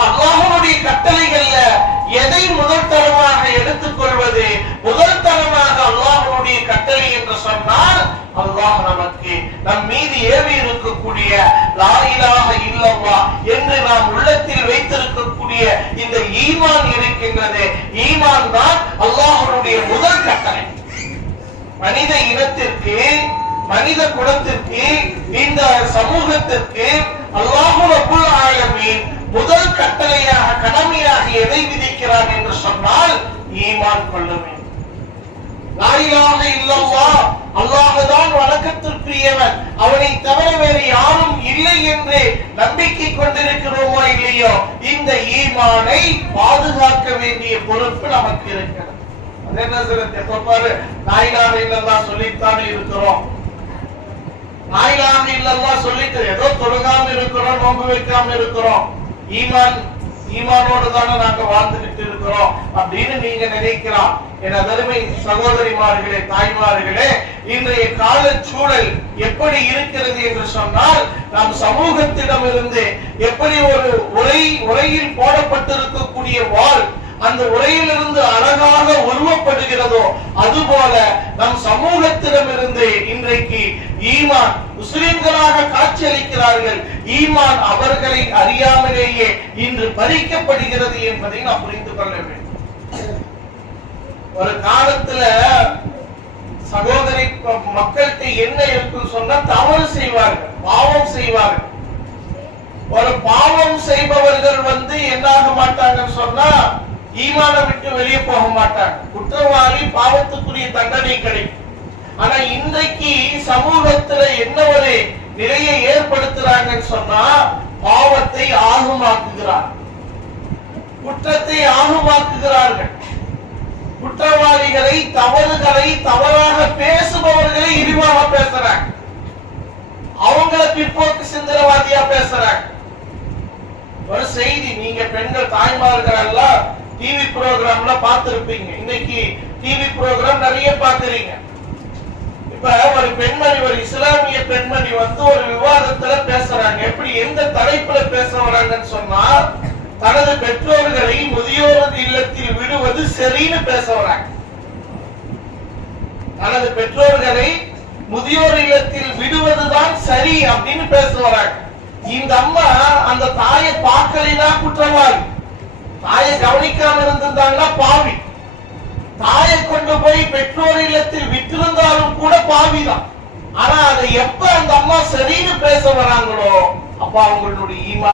அல்லாஹ்வுடைய கட்டளைகள்ல எதை முதல் தரமாக எடுத்துக்கொள்வது? முதல் தரமாக அல்லாஹ்வுடைய கட்டளை என்று சொன்னால், அல்லாஹ் நமக்கு நம் மீது ஏவி இருக்கக்கூடிய லா இலாஹ இல்லல்லாஹ் என்று நாம் உள்ளத்தில் வைத்திருக்கக்கூடிய இந்த ஈமான் இருக்கின்றது. ஈமான் தான் அல்லாஹ்வுடைய முதல் கட்டளை. மனித இனத்திற்கு, மனித குலத்திற்கு, இந்த சமூகத்திற்கு அல்லாஹ் ரப்புல் ஆலமீன் முதல் கட்டளையாக, கடமையாக எதை விதிக்கிறான் என்று சொன்னால், ஈமான் கொள்ள வேண்டும். லா இலாஹ இல்லல்லாஹ், அல்லாஹ்தான் வணக்கத்திற்குரியவன், அவனை தவிர வேறு யாரும் இல்லை என்று நம்பிக்கை கொண்டிருக்கிறோமோ இல்லையோ, இந்த ஈமானை பாதுகாக்க வேண்டிய பொறுப்பு நமக்கு இருக்கிறது. அது என்ன சொல்றது? எப்ப பாரு லா இலாஹ இல்லல்லாஹ் சொல்லித்தானே இருக்கிறோம். லா இலாஹ இல்லல்லாஹ் சொல்லிட்டு ஏதோ தொழுகாம இருக்கிறோம், நோன்பு வைக்காம இருக்கிறோம். ஈமானோடு தானே நாங்க வாழ்ந்துகிட்டு இருக்கிறோம் அப்படின்னு நீங்க நினைக்கலாம். என் அருமை சகோதரிமார்களே, தாய்மார்களே, இன்றைய கால சூழல் எப்படி இருக்கிறது என்று சொன்னால், நம் சமூகத்திடம் இருந்து எப்படி ஒரு உரையில் போடப்பட்டிருக்கக்கூடிய வாள் அந்த உரையிலிருந்து அழகாக உருவப்படுகிறதோ, அதுபோல நம் சமூகத்திடமிருந்து இன்றைக்கு ஈமான் முஸ்லிம்களாக காட்சியளிக்கிறார்கள். ஈமான் அவர்களை அறியாமலேயே இன்று பறிக்கப்படுகிறது என்பதை நாம் புரிந்து கொள்ள வேண்டும். ஒரு காலத்துல சகோதரி மக்கள்கிட்ட என்ன இருக்குன்னு சொன்னா, தவறு செய்வார்கள், பாவம் செய்வார்கள். ஒரு பாவம் செய்பவர்கள் என்னாக மாட்டாங்கன்னு சொன்னா, ஈமானை விட்டு வெளியே போக மாட்டாங்க. குற்றவாளி பாவத்துக்குரிய தண்டனை கிடைக்கும். ஆனா இன்றைக்கு சமூகத்துல என்ன ஒரு நிலையை ஏற்படுத்துறாங்கன்னு சொன்னா, பாவத்தை ஆகுமாக்குகிறார், குற்றத்தை ஆகுமாக்குகிறார்கள். குற்றவாளிகளை, தவறுகளை, தவறாக பேசுபவர்களை இழிவாக பேசுறாங்க. அவங்கள பிற்போக்கு சிந்தனைவாதியா பேசுறாங்க. ஒரு செய்தி, நீங்க பெண்கள் தாய்மார்கள் எல்லாம் டிவி ப்ரோக்ராம்ல பார்த்திருப்பீங்க. இன்னைக்கு டிவி ப்ரோக்ராம் நிறைய பார்க்கறீங்க. இப்ப ஒரு பெண்மணி, ஒரு இஸ்லாமிய பெண்மணி ஒரு விவாதத்துல பேசுறாங்க. எப்படி, எந்த தலைப்புல பேச வராங்கன்னு சொன்னா, தனது பெற்றோர்களை முதியோர் இல்லத்தில் விடுவது சரின்னு பேச வராங்க. தனது பெற்றோர்களை முதியோர் இல்லத்தில் விடுவதுதான் சரி அப்படின்னு பேச வராங்க. இந்த அம்மா அந்த தாயை பார்க்கலினா குற்றவாளி, தாயை கவனிக்காம இருந்திருந்தாங்கன்னா பாவி, தாயை கொண்டு போய் பெற்றோர் இல்லத்தில் விட்டிருந்தாலும் கூட பாவிதான். ஆனா அதை எப்ப அந்த அம்மா சரின்னு பேச வராங்களோ, அப்ப அவங்களுடைய ஈமான்